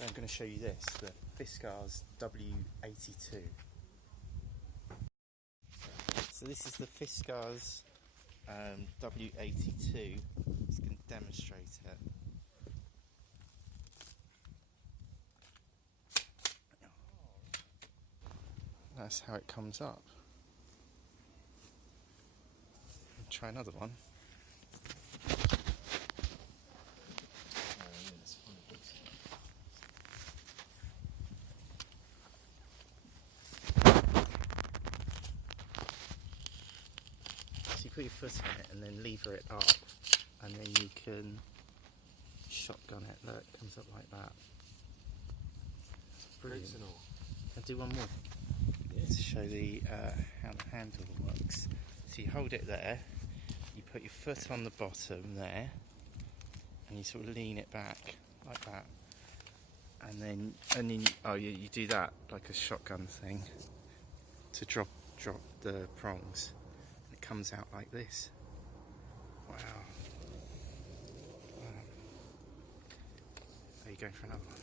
So I'm going to show you this, the Fiskars W82. So this is the Fiskars W82. Just going to demonstrate it. That's how it comes up. I'll try another one. So you put your foot on it and then lever it up, and then you can shotgun it. Look, it comes up like that. Brilliant. I'll do one more to show the how the handle works. So you hold it there, you put your foot on the bottom there, and you sort of lean it back like that, and then you do that like a shotgun thing to drop the prongs. It comes out like this. Wow. Are you going for another one?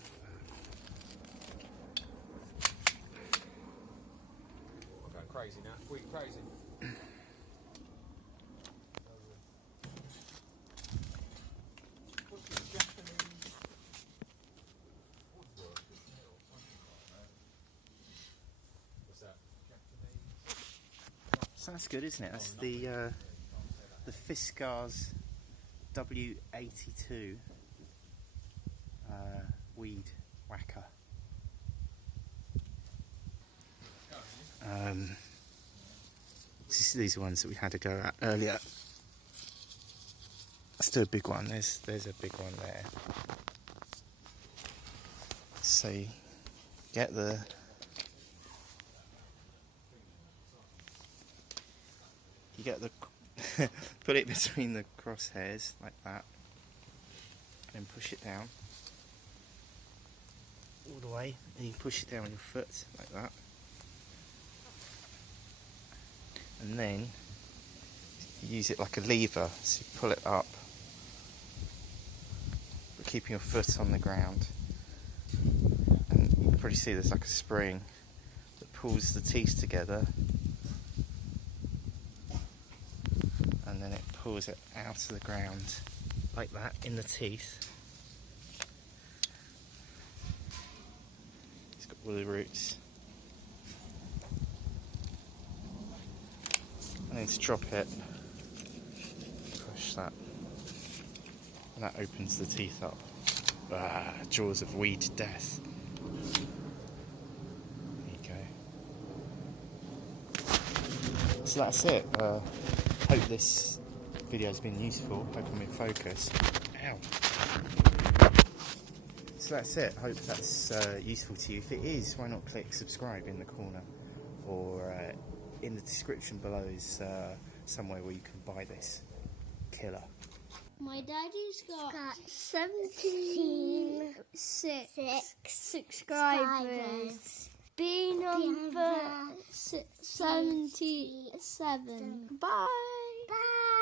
I'm going crazy now. We're crazy. What's the Japanese woodwork, isn't it, or something like that? What's that? Japanese? So that's good, isn't it? That's the Fiskars W82 weed whacker. These are ones that we had to go at earlier. Let's do a big one. There's a big one there. So you get put it between the crosshairs like that, and push it down all the way, and you push it down with your foot like that, and then you use it like a lever, so you pull it up but keeping your foot on the ground, and you can probably see there's like a spring that pulls the teeth together, and then it pulls it out of the ground like that in the teeth. It's got all the roots. And then to drop it, push that, and that opens the teeth up. Jaws of weed death. There you go. So that's it. Hope this video has been useful. Hope I'm in focus. Ow. So that's it. Hope that's useful to you. If it is, why not click subscribe in the corner, or in the description below is somewhere where you can buy this killer. My daddy's got 76 subscribers. B number 77. Bye. Bye.